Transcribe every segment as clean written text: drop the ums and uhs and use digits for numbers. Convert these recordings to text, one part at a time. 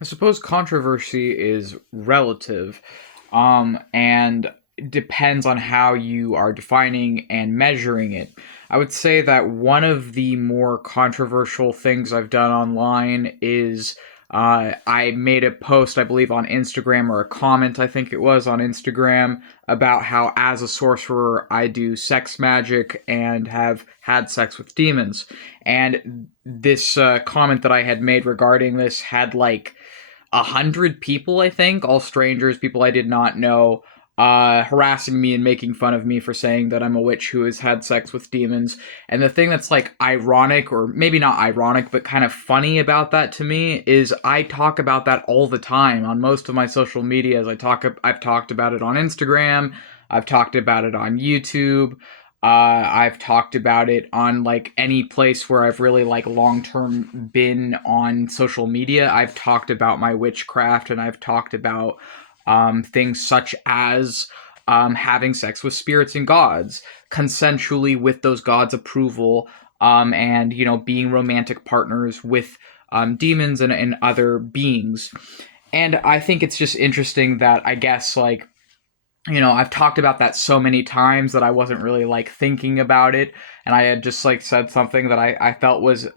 I suppose controversy is relative, and depends on how you are defining and measuring it. I would say that one of the more controversial things I've done online is I made a post, I believe, on Instagram, or a comment, I think it was, on Instagram, about how, as a sorcerer, I do sex magic and have had sex with demons. And this comment that I had made regarding this had like 100 people, I think, all strangers, people I did not know, harassing me and making fun of me for saying that I'm a witch who has had sex with demons. And the thing that's like ironic, or maybe not ironic, but kind of funny about that to me is I talk about that all the time on most of my social medias. I've talked about it on Instagram, I've talked about it on YouTube. I've talked about it on like any place where I've really like long term been on social media. I've talked about my witchcraft, and I've talked about things such as having sex with spirits and gods consensually with those gods' approval, and being romantic partners with demons and other beings. And I think it's just interesting that, I guess, like, I've talked about that so many times that I wasn't really like thinking about it. And I had just like said something that I felt was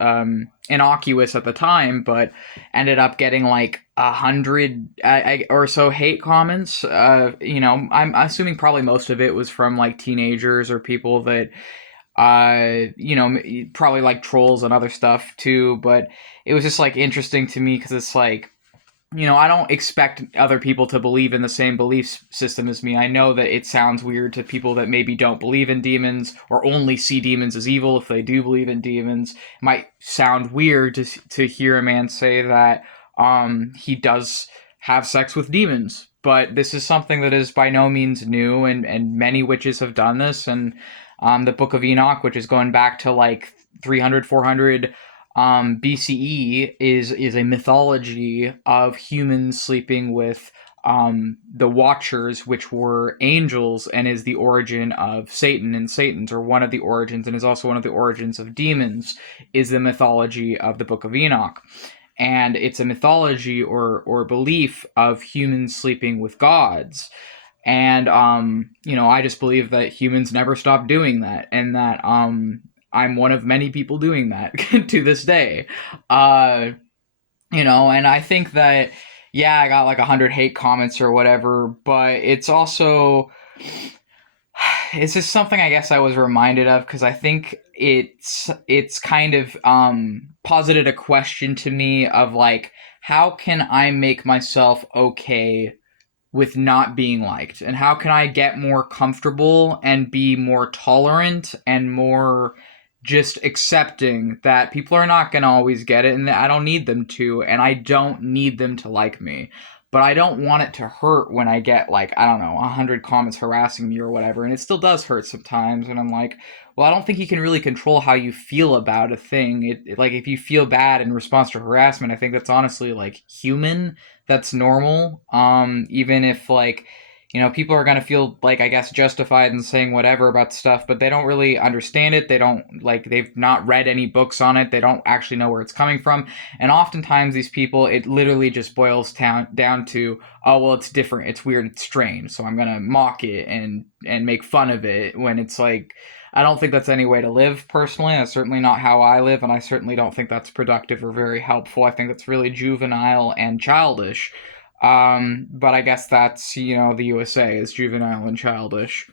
innocuous at the time, but ended up getting like 100 or so hate comments. I'm assuming probably most of it was from like teenagers or people that, probably like trolls and other stuff too. But it was just like interesting to me because it's like, I don't expect other people to believe in the same belief system as me. I know that it sounds weird to people that maybe don't believe in demons or only see demons as evil if they do believe in demons. It might sound weird to hear a man say that he does have sex with demons. But this is something that is by no means new, and many witches have done this. And the Book of Enoch, which is going back to like 300, 400 BCE, is a mythology of humans sleeping with the Watchers, which were angels, and is the origin of Satan and Satan's, or one of the origins, and is also one of the origins of demons, is the mythology of the Book of Enoch. And it's a mythology or belief of humans sleeping with gods. And I just believe that humans never stop doing that, and that I'm one of many people doing that to this day. Uh, and I think that, yeah, I got like 100 hate comments or whatever, but it's just something I guess I was reminded of, because I think it's kind of posited a question to me of like, how can I make myself okay with not being liked, and how can I get more comfortable and be more tolerant and more just accepting that people are not going to always get it, and that I don't need them to, and I don't need them to like me. But I don't want it to hurt when I get like, I don't know, 100 comments harassing me or whatever, and it still does hurt sometimes. And I'm like, well, I don't think you can really control how you feel about a thing. Like, if you feel bad in response to harassment, I think that's honestly like human, that's normal. Even if like, people are gonna feel like, I guess, justified in saying whatever about stuff, but they don't really understand it. They don't like, they've not read any books on it. They don't actually know where it's coming from. And oftentimes these people, it literally just boils down to, oh well, it's different, it's weird, it's strange, so I'm gonna mock it and make fun of it, when it's like, I don't think that's any way to live personally. That's certainly not how I live, and I certainly don't think that's productive or very helpful. I think that's really juvenile and childish. But I guess that's, the USA is juvenile and childish.